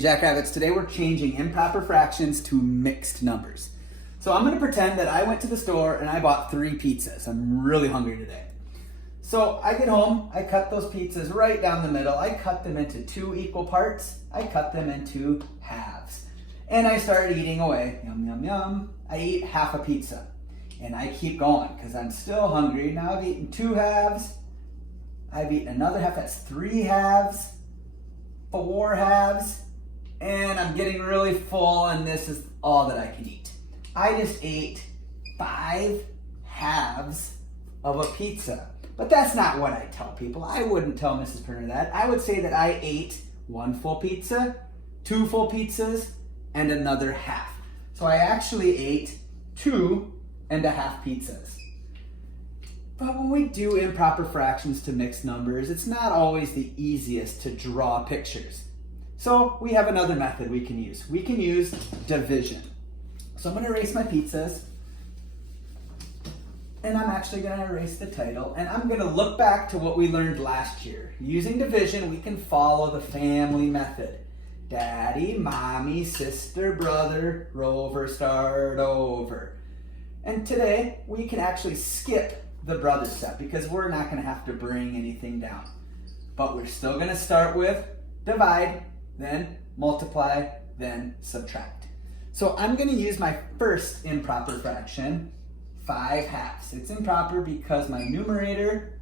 Jackrabbits, today we're changing improper fractions to mixed numbers. So I'm going to pretend that I went to the store and I bought 3 pizzas. I'm really hungry today. So I get home, I cut those pizzas right down the middle. I cut them into 2 equal parts. I cut them into halves. And I started eating away. Yum, yum, yum. I eat half a pizza. And I keep going because I'm still hungry. Now I've eaten 2 halves. I've eaten another half. That's 3 halves. 4 halves. And I'm getting really full, and this is all that I can eat. I just ate 5 halves of a pizza. But that's not what I tell people. I wouldn't tell Mrs. Perner that. I would say that I ate 1 full pizza, 2 full pizzas, and another half. So I actually ate 2.5 pizzas. But when we do improper fractions to mixed numbers, it's not always the easiest to draw pictures. So we have another method we can use. We can use division. So I'm going to erase my pizzas. And I'm actually going to erase the title. And I'm going to look back to what we learned last year. Using division, we can follow the family method. Daddy, mommy, sister, brother, rover, start over. And today, we can actually skip the brother step because we're not going to have to bring anything down. But we're still going to start with divide, then multiply, then subtract. So I'm going to use my first improper fraction, 5 halves. It's improper because my numerator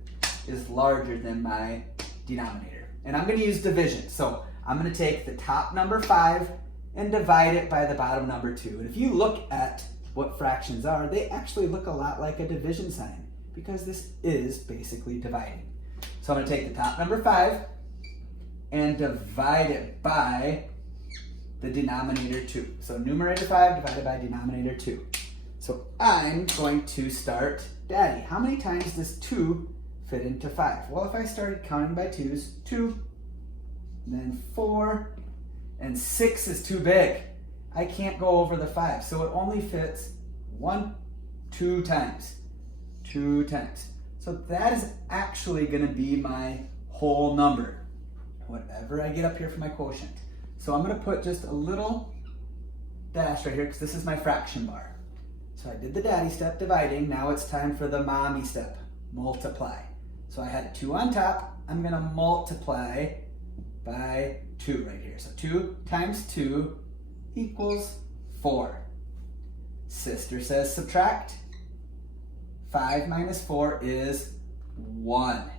is larger than my denominator. And I'm going to use division. So I'm going to take the top number 5 and divide it by the bottom number 2. And if you look at what fractions are, they actually look a lot like a division sign because this is basically dividing. So I'm going to take the top number 5 and divide it by the denominator 2. So numerator 5 divided by denominator 2. So I'm going to start, Daddy, how many times does 2 fit into 5? Well, if I started counting by 2s, 2, then 4, and 6 is too big. I can't go over the 5, so it only fits 2 times. 2 times. So that is actually going to be my whole number, whatever I get up here for my quotient. So I'm going to put just a little dash right here because this is my fraction bar. So I did the daddy step, dividing. Now it's time for the mommy step, multiply. So I had a 2 on top. I'm going to multiply by 2 right here. So 2 times 2 equals 4. Sister says subtract. 5 minus 4 is 1.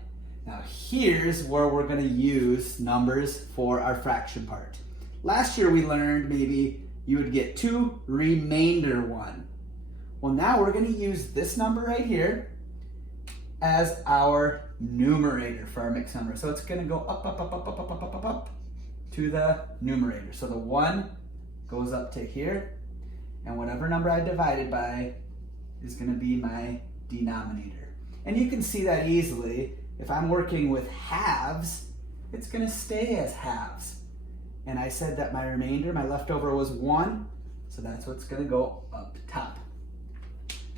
Now here's where we're going to use numbers for our fraction part. Last year we learned maybe you would get 2 remainder 1. Well, now we're going to use this number right here as our numerator for our mixed number. So it's going to go up, up, up, up, up, up, up, up, up, up to the numerator. So the 1 goes up to here, and whatever number I divided by is going to be my denominator. And you can see that easily. If I'm working with halves, it's going to stay as halves. And I said that my remainder, my leftover was 1, so that's what's going to go up top.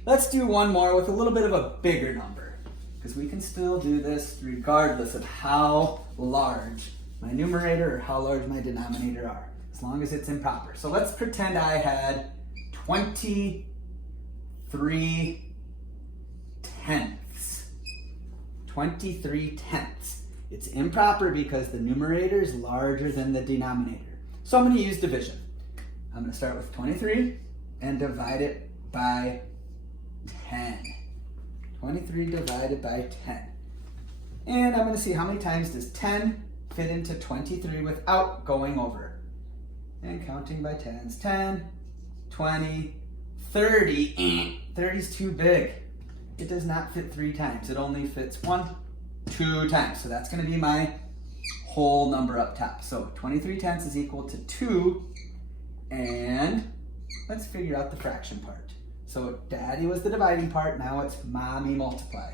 Let's do one more with a little bit of a bigger number, because we can still do this regardless of how large my numerator or how large my denominator are, as long as it's improper. So let's pretend I had 23 tenths. 23 tenths. It's improper because the numerator is larger than the denominator. So I'm going to use division. I'm going to start with 23 and divide it by 10. 23 divided by 10. And I'm going to see how many times does 10 fit into 23 without going over. And counting by 10s. 10, 20, 30. 30 is too big. It does not fit 3 times. It only fits 2 times. So that's going to be my whole number up top. So 23 tenths is equal to 2. And let's figure out the fraction part. So daddy was the dividing part. Now it's mommy multiply.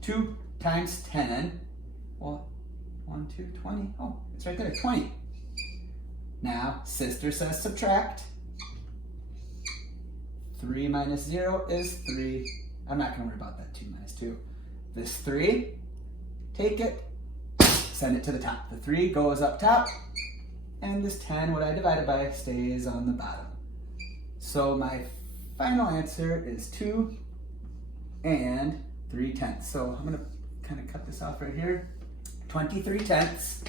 2 times 10. Well, 1, 2, 20. Oh, it's right there, 20. Now sister says subtract. 3 minus 0 is 3. I'm not going to worry about that. 2 minus 2. This 3, take it, send it to the top. The 3 goes up top, and this 10, what I divided by, stays on the bottom. So my final answer is 2 and 3/10. So I'm gonna kind of cut this off right here. 23/10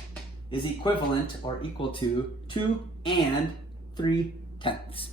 is equivalent or equal to 2 and 3/10.